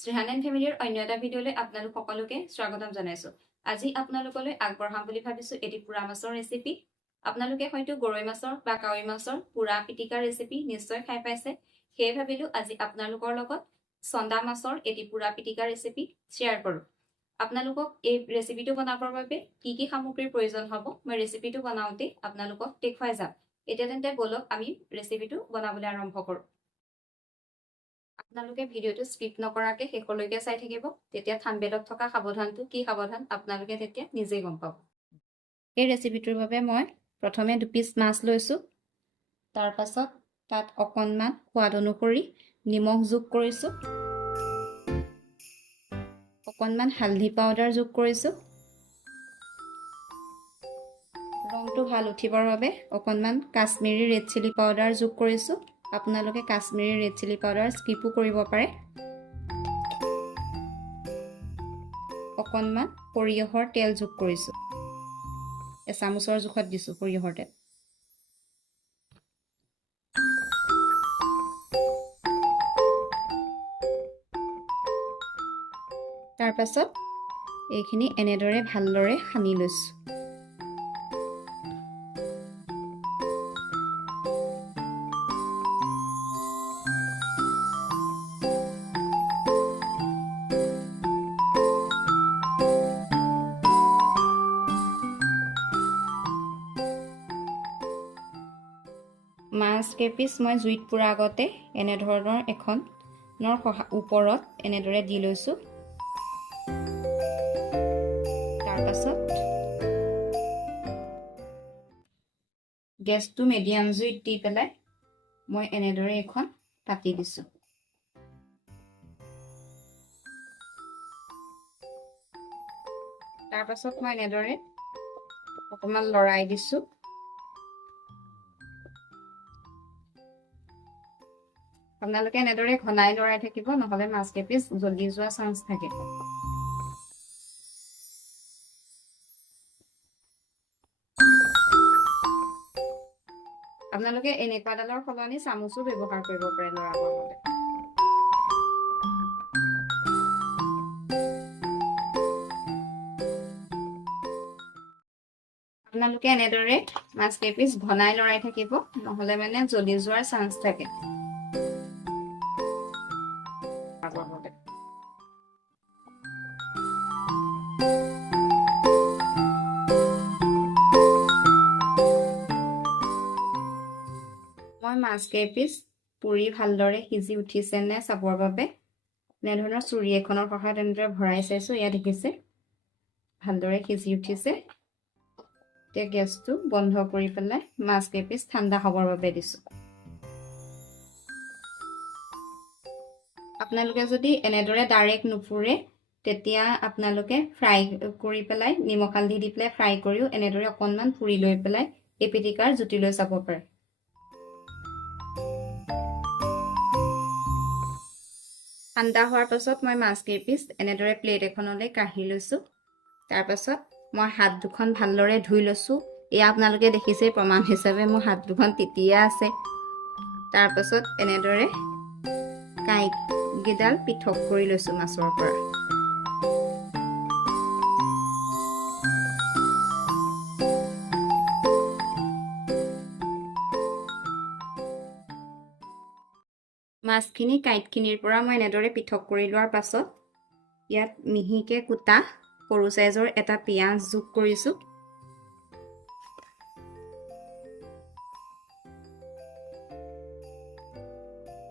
শ্ৰীহানেন ফেমিলিৰ অন্য এটা ভিডিঅ'লৈ আপোনালোক সকলোকে স্বাগতম জনাইছো। আজি আপোনালোকলৈ আগবঢ়াম বুলি ভাবিছো এটি পুৰা মাছৰ ৰেচিপি। আপোনালোকে হয়তো গৰৈ মাছৰ বা কাৱৈ মাছৰ পুৰা পিটিকা ৰেচিপি নিশ্চয় খাই পাইছে। সেয়ে ভাবিলো আজি আপোনালোকৰ লগত চন্দা মাছৰ এটি পুৰা পিটিকা ৰেচিপি শ্বেয়াৰ কৰোঁ। আপোনালোকক এই ৰেচিপিটো বনাবৰ বাবে কি কি সামগ্ৰীৰ প্ৰয়োজন হ'ব মই ৰেচিপিটো বনাওঁতে আপোনালোকক দেখুৱাই যাম। এতিয়া তেন্তে বলক আমি ৰেচিপিটো বনাবলৈ আৰম্ভ কৰোঁ। আপোনালোকে ভিডিঅ'টো স্কিপ নকৰাকৈ শেষলৈকে চাই থাকিব, তেতিয়া থাম্বনেইলত থকা সাৱধানটো কি সাৱধান আপোনালোকে তেতিয়া নিজেই গম পাব। এই ৰেচিপিটোৰ বাবে মই প্ৰথমে 2 পিচ মাছ লৈছোঁ। তাৰ পাছত তাত অকণমান সোৱাদ অনুসৰি নিমখ যোগ কৰিছোঁ, অকণমান হালধি পাউডাৰ যোগ কৰিছোঁ, ৰংটো ভাল উঠিবৰ বাবে অকণমান কাশ্মীৰী ৰেড চিলি পাউডাৰ যোগ কৰিছোঁ। আপোনালোকে কাশ্মীৰী ৰেড চিলি পাউডাৰ স্কিপো কৰিব পাৰে। অকণমান সৰিয়হৰ তেল যোগ কৰিছোঁ, এচামুচৰ জোখত দিছোঁ সৰিয়হৰ তেল। তাৰ পাছত এইখিনি এনেদৰে ভালদৰে সানি লৈছোঁ। মাছ কেইপিচ মই জুইত পুৰা আগতে এনেধৰণৰ এখনৰ ওপৰত এনেদৰে দি লৈছোঁ। তাৰ পাছত গেছটো মিডিয়াম জুইত দি পেলাই মই এনেদৰে এখন পাতি দিছোঁ। তাৰ পাছত মই এনেদৰে অকণমান লৰাই দিছোঁ। আপোনালোকে এনেদৰে ঘনাই লৰাই থাকিব, নহ'লে মাছ কেইপিচ জ্বলি যোৱা চান্স থাকে। আপোনালোকে এনেকুৱাডালৰ সলনি চামুচো ব্যৱহাৰ কৰিব পাৰে লৰাবৰ বাবে। আপোনালোকে এনেদৰে মাছ কেইপিচ ঘনাই লৰাই থাকিব, নহ'লে মানে জ্বলি যোৱাৰ চান্স থাকে। মই মাছ কেইপিচ পুৰি ভালদৰে সিজি উঠিছে নে চাবৰ বাবে এনেধৰণৰ চুৰি এখনৰ সহায়ত এনেদৰে ভৰাই চাইছোঁ। এয়া দেখিছে ভালদৰে সিজি উঠিছে। এতিয়া গেছটো বন্ধ কৰি পেলাই মাছ কেইপিচ ঠাণ্ডা হ'বৰ বাবে দিছোঁ। আপোনালোকে যদি এনেদৰে ডাইৰেক্ট নুপুৰে তেতিয়া আপোনালোকে ফ্ৰাই কৰি পেলাই নিমখ হালধি দি পেলাই ফ্ৰাই কৰিও এনেদৰে অকণমান পুৰি লৈ পেলাই এই পিটিকাৰ জুতি লৈ চাব পাৰে। ঠাণ্ডা হোৱাৰ পাছত মই মাছ কেইপিচ এনেদৰে প্লেট এখনলৈ কাঢ়ি লৈছোঁ। তাৰ পাছত মই হাত দুখন ভালদৰে ধুই লৈছোঁ। এয়া আপোনালোকে দেখিছে প্ৰমাণ হিচাপে মোৰ হাত দুখন তিতিয়া আছে। তাৰ পাছত এনেদৰে কাঁইটকেইডাল পৃথক কৰি লৈছোঁ মাছৰ পৰা। মাছখিনি কাঁইটখিনিৰ পৰা মই এনেদৰে পৃথক কৰি লোৱাৰ পাছত ইয়াত মিহিকৈ কুটা সৰু চাইজৰ এটা পিঁয়াজ যোগ কৰিছোঁ।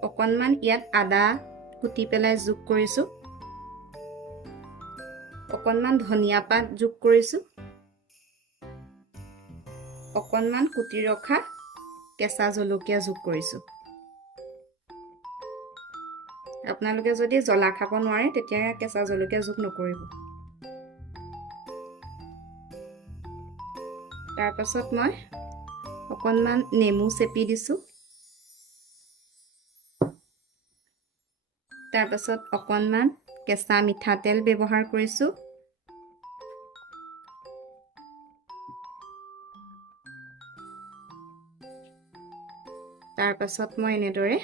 অকণমান ইয়াত আদা কুটি পেলাই যোগ কৰিছোঁ। অকণমান ধনিয়া পাত যোগ কৰিছোঁ। অকণমান কুটি ৰখা কেঁচা জলকীয়া যোগ কৰিছোঁ। আপোনালোকে যদি জ্বলা খাব নোৱাৰে তেতিয়া কেঁচা জলকীয়া যোগ নকৰিব। তাৰ পাছত মই অকণমান নেমু চেপি দিছোঁ। তাৰ পাছত অকণমান কেঁচা মিঠাতেল ব্যৱহাৰ কৰিছোঁ। তাৰ পাছত মই এনেদৰে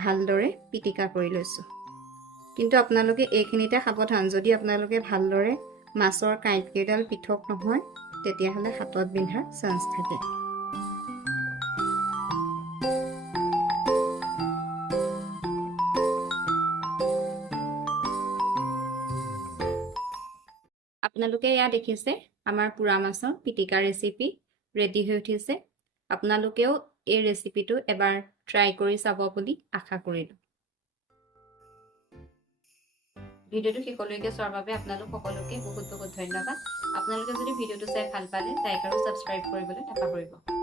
ভালদৰে পিটিকা কৰি লৈছোঁ। কিন্তু আপোনালোকে এইখিনিতে সাৱধান, যদি আপোনালোকে ভালদৰে মাছৰ কাঁইটকেইডাল পৃথক নহয় তেতিয়াহ'লে হাতত বিন্ধাৰ চান্স থাকে। আপোনালোকে এয়া দেখিছে আমাৰ পুৰা মাছৰ পিটিকা ৰেচিপি ৰেডি হৈ উঠিছে। আপোনালোকেও এই ৰেচিপিটো এবাৰ ট্ৰাই কৰি চাব বুলি আশা কৰিলোঁ। ভিডিঅ'টো শেষলৈকে চোৱাৰ বাবে আপোনালোক সকলোকে বহুত বহুত ধন্যবাদ। আপোনালোকে যদি ভিডিঅ'টো চাই ভাল পালে লাইক আৰু ছাবস্ক্ৰাইব কৰিবলৈ নাপাহৰিব।